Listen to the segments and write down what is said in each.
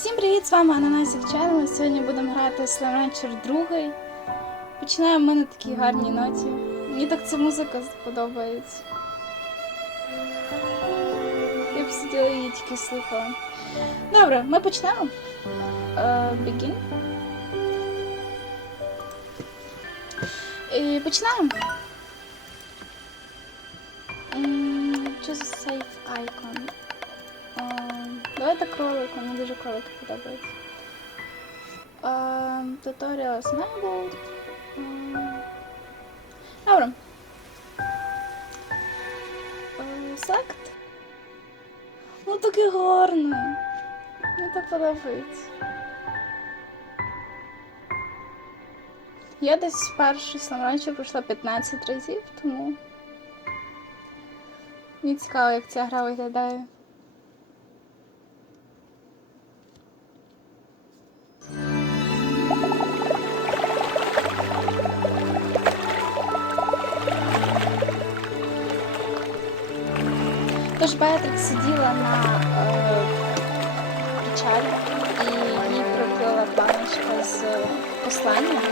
Всім привіт! З вами Ананасик Channel. Сьогодні будемо грати Slam Rancher 2. Починаємо ми на такій гарній ноті. Мені так ця музика подобається. Я б сиділа її тільки слухала. Добре, ми почнемо. Е, Begin. І починаємо. Choose a safe icon. Давайте кролик, мені дуже кролики подобаються. Tutorial. Ем, Добре. Select. Ну таке гарне. Мені так подобається. Я десь перший саморанче пройшла 15 разів, тому мені цікаво, як ця гра виглядає. Беатрікс на е, причалі і їй приплила баночка з посланням.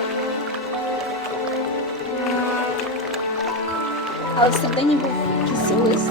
Але всередині був якийсь лист,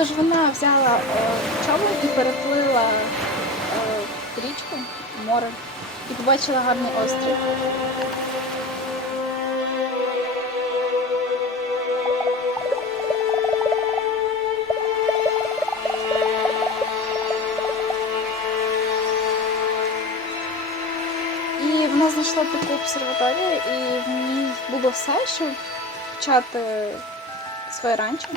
Тож вона взяла е, човен і переплила е, річку, море, і побачила гарний острів. І вона знайшла таку обсерваторію, і в ній було все, щоб почати своє ранчо.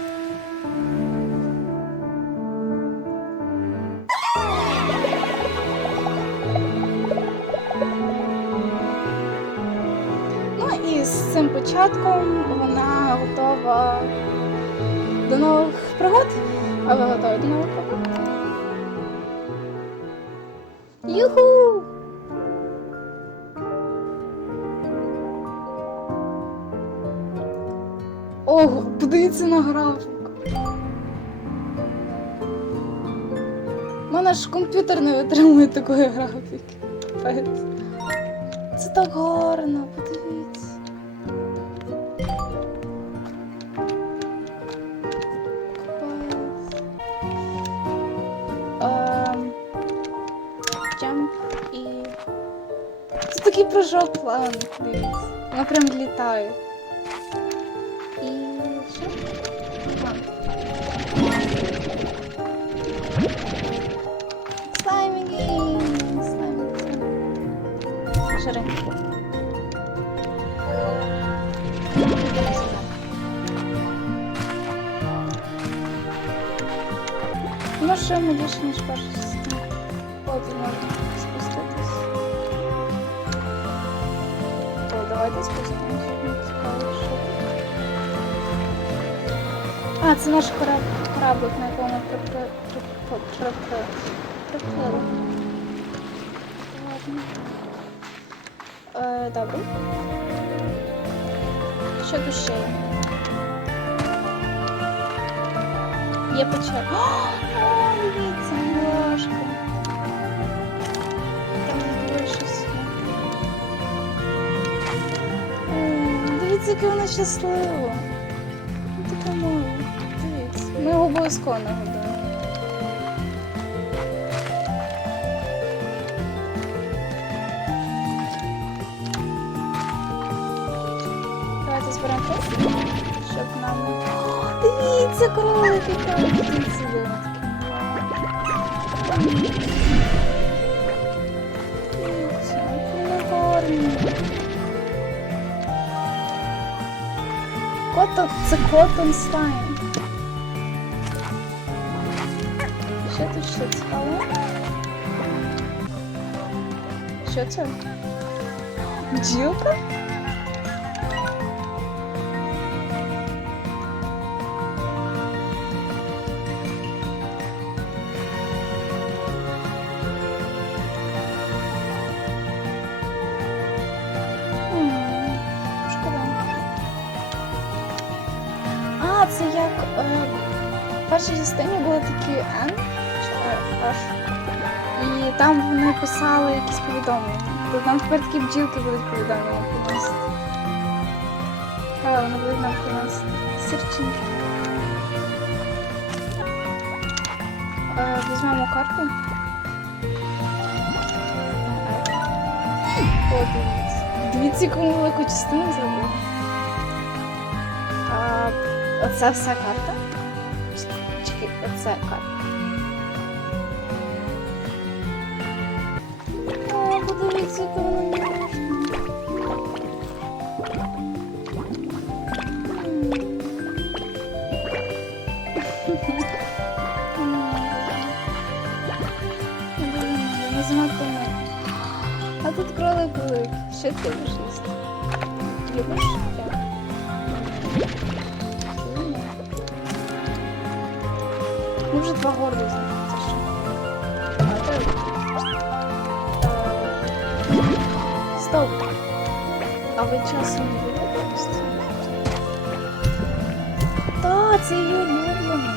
Початком вона готова до нових пригод. А ви готові до нових пригод? Юху! Ого, подивіться на графіку. У мене ж комп'ютер не витримує такої графіки. Це так гарно, подивіться. такий прыжок плавний, дивіться. Вона прям літає. І що? Ага. Слаймінги! Слаймінги. Жири. Може, ми більше ніж перший Що. А, це наш кораб- кораблик, на якому приплили. Ладно. Е, добре. Що тут ще є? Є печера. О, Дивіться, яке вона щаслива. Ну, Така мила. Дивіться. Ми його обов'язково нагадаємо. Давайте зберемо тут, щоб нам. О, Дивіться, кролики там. Дивіться, Котон це Котонстайн. Що тут ще цікаво? Що це? Бджілка? Частині були такі N чи H. І там вони писали якісь повідомлення. То нам тепер такі бджілки будуть повідомлення приносити. А, вони будуть нам приносити. Сірчинки. Е, візьмемо карту. О, дивіться. Дивіться, яку велику частину зробили. Оце вся карта. Оце карта. О, подивіться, яка вона мило. А тут кролик великий. Що ти любиш їсти? Любиш? Вже два горди знаходяться ще. А, так. Е, Стоп. А ви часом не дивитесь? Та, це її улюблений.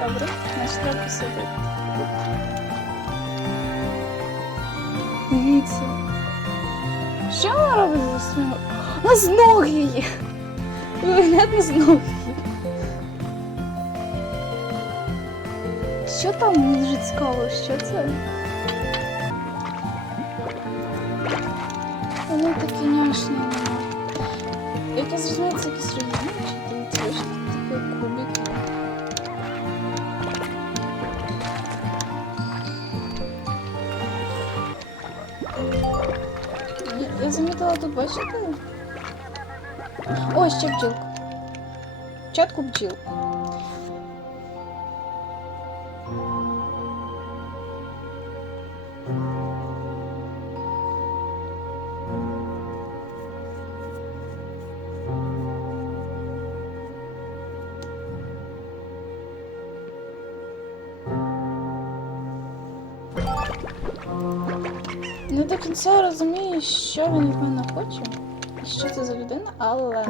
Добре, значить треба посадити. Дивіться. Що робить за своїм? З ноги її. Виглядно з ноги. Що там мені дуже цікаво, що це? Вони такі няшні. Як я зрозуміла, це якісь руїни, чи дивіться, що тут такі кубики. Я, я замітила тут, бачите? О, ще бджілка. Чатку бджілку. Не до кінця розумію, що він від мене хоче. Що це за людина, але.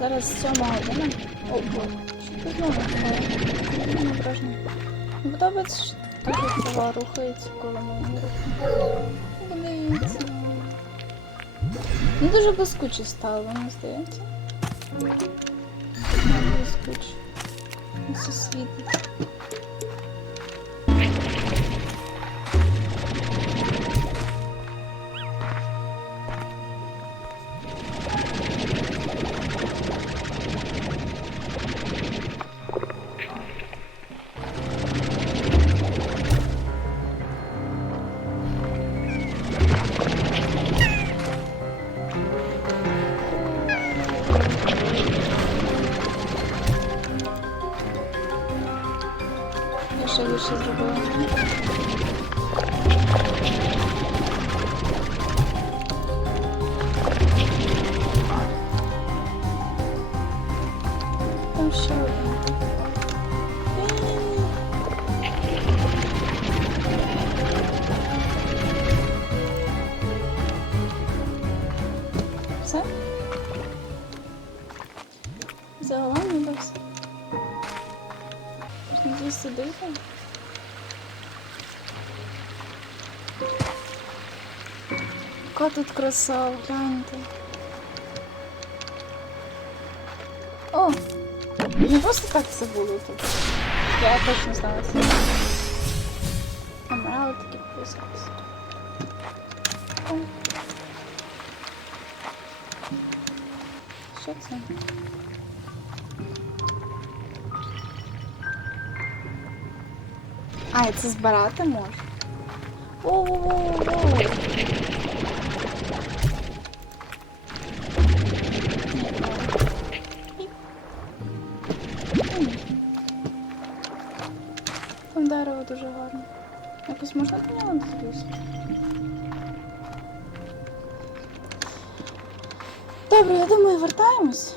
Зараз сьома година. О, знову? Мені ображено. Подобається, що тут голова рухається, коли мені рухається. Ну дуже блискуче стало, мені здається. Блискуче. Все світить. Надіюсь, сидити. Яка тут краса, гляньте. О! Не просто так це було тут. Я точно знала. Емералд таки підписався. курочку. Що це? А, і це збирати можна. Воу-воу-воу-воу. Там дерево дуже гарне. Якось можна до нього дозвісти? Добре, я думаю, вертаємось.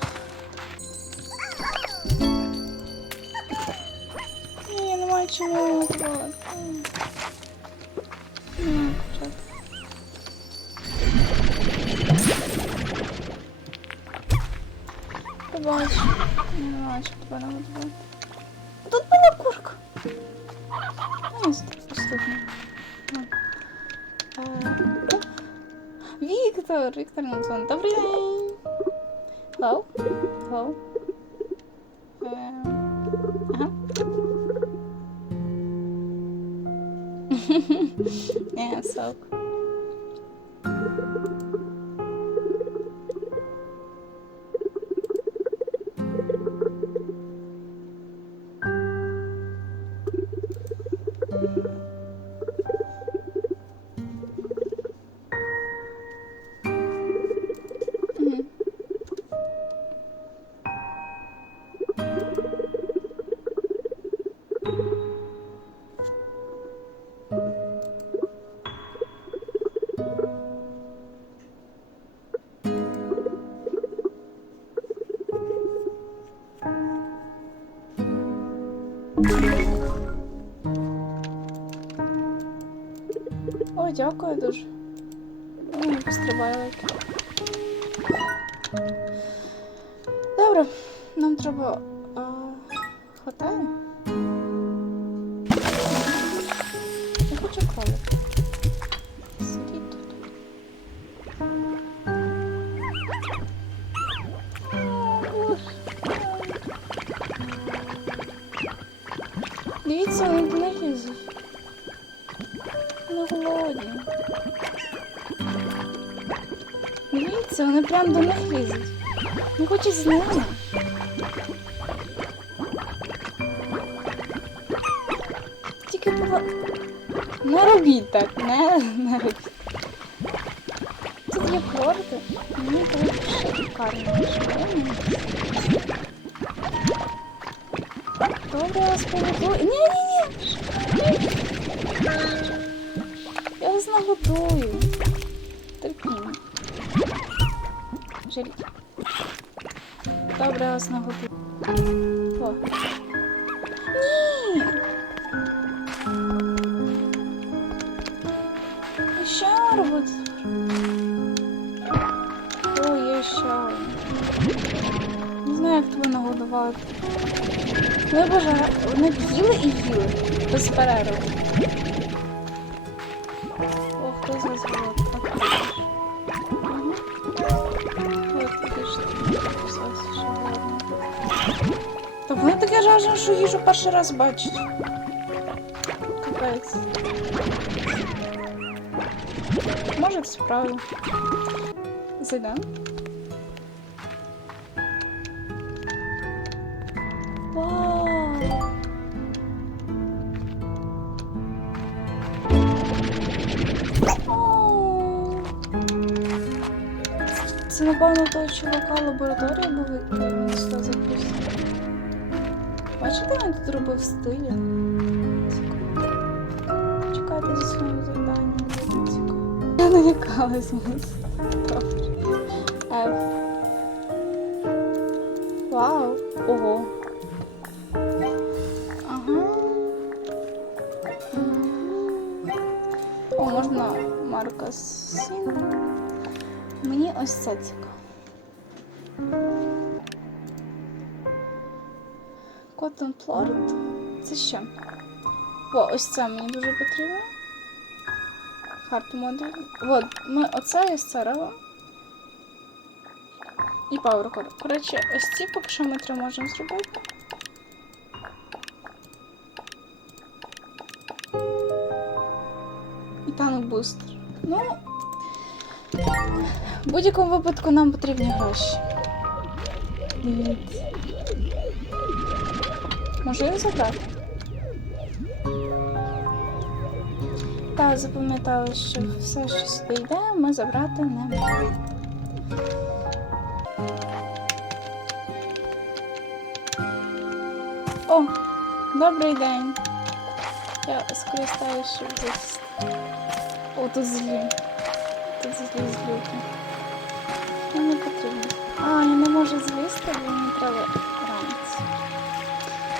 Тут була курка. Ну. Е, Віктор, Віктор дзвонить. Добрий день. Hello? Hello? Coke. Дякую дуже. Ну, пострибаю лайки. Прям до них лізуть. Не хочуть з ними. Тільки пова... Не робіть так, не, не робіть. Тут є кролики. Мені тут шикарно. Добре, я вас погодую. Ні-ні-ні! Я вас нагодую. Жаліть. Добре, вас нагодую. О. Ні! А Ще робити? О, є ще. Не знаю, як тебе нагодувати. Я боже, вони б їли і їли. Без перерви. Вони таке що їжу перший раз бачать. Капець. Може, це правильно. Зайдемо. Це, напевно, того чувака лабораторія був, тут робив стилі? Цікаво. Чекайте зі своїм завданням, цікаво. Я налякалась нас. Добре. F. Вау. Ого. Ага. О, можна марка Сін. Мені ось це цікаво. Plort. Це що? О, ось це мені дуже потрібно. Харт модуль. От, ми оце і ось. І Core. Коротше, ось ці поки що ми три можемо зробити. І танк бустер. Ну, В будь-якому випадку нам потрібні гроші. Дивіться. Можу їх забрати? Так, запам'ятали, що все, що сюди йде, ми забрати не можемо. О, добрий день. Я скористаюсь, щоб зайти. О, тут злі. Тут злі злюки. Не потрібно? А, я не можу злізти, бо мені треба.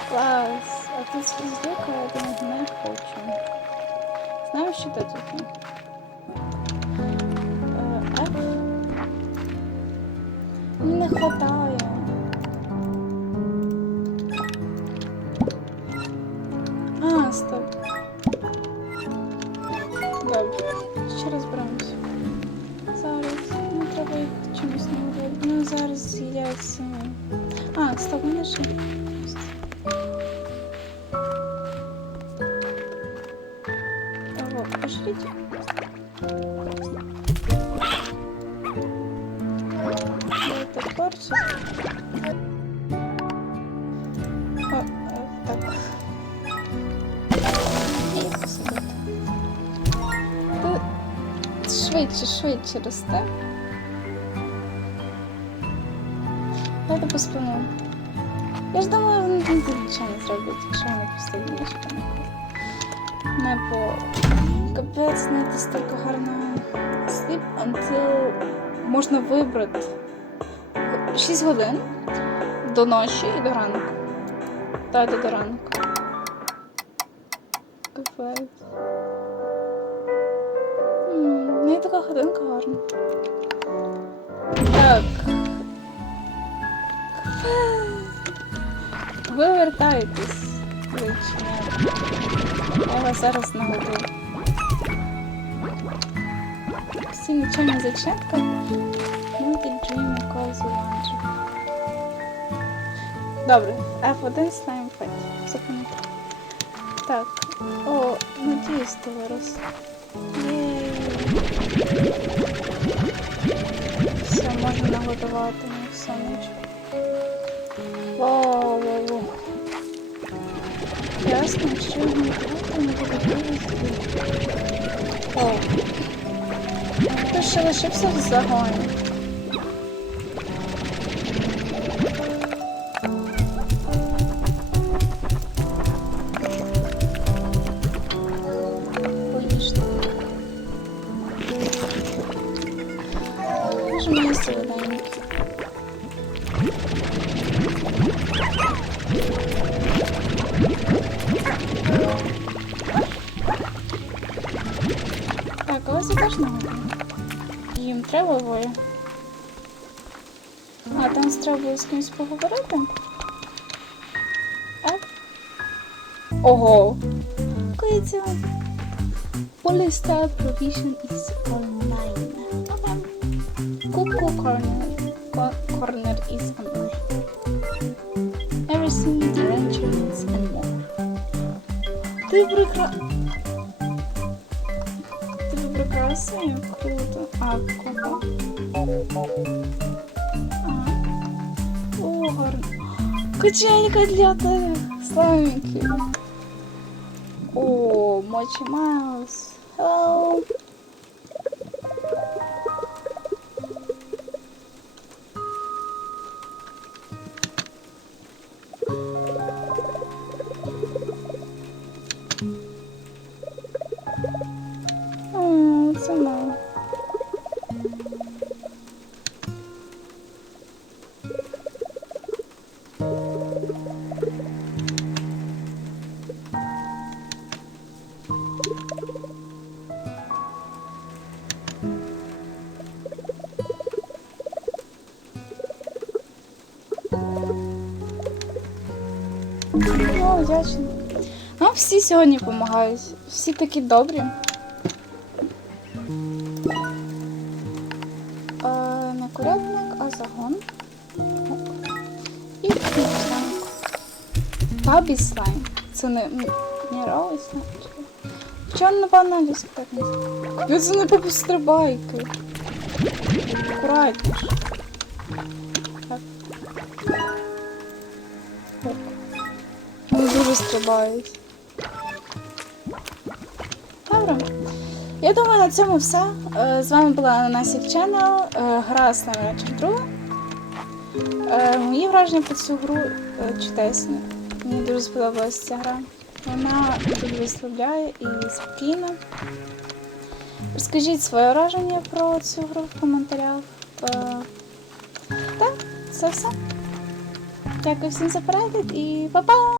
Клас. А злізлюка, я думаю, не хочу. Це таке. Е, F. Мені не хватає. А, стоп. Добре. Ще раз беремося. Зараз. Ну, треба їх чимось не Ну, зараз самі. А, стоп, мене ще. Ого, пошліть. Давайте перше. О, е, так. І посадити. Ти швидше, швидше росте. Давайте поспимо. Я ж думаю, вони тут нічого не зроблять, якщо вони поставлять ліжко на Не по... Капець, не sleep until можна вибрати 6 годин до ночі і до ранку. Дайте до ранку. Капець. Ну така годинка гарна. Так. Ви вертаєтесь. до. Я вас зараз нагодую. Всі нічого зачатка. Люди Dream Calls Laundry. Добре, F1 Slime Fight. Запам'ятаю. Так. О, надіюсь, ти вирос. Все, можна нагодувати на сонечко. Воу, воу, воу. Ясно, що не треба, не. О. Хто ще лишився в загоні? Поїжте. Може, мені Їм треба двоє. А, там треба з кимось поговорити. Так? Ого. Киця. Polystar provision is online. Okay. Cuckoo corner, co- corner is online. Everything, arrangements and more. Ти прикра... Тебе прекрасний, круто. А, кого? А. О, гарно. Качелька для тебе. Славненький. О, Мочі Маус. Hello. Всі сьогодні допомагають. Всі такі добрі. Е, не курятник, а загон. І квітанок. Бабі слайм. Це не, не, не ровий слайм. Чого напевно англійська так називається? Це не попустрибайки. Акуратніше. Так. Вони дуже стрибають. Добре. Я думаю, на цьому все. Е, З вами була Ананасів Channel, е, гра Slime 2. Е, Мої враження про цю гру чудесні. Мені дуже сподобалася ця гра. Вона дуже висловляє і спокійна. Розкажіть своє враження про цю гру в коментарях. Так, це все. Дякую всім за перегляд і па-па!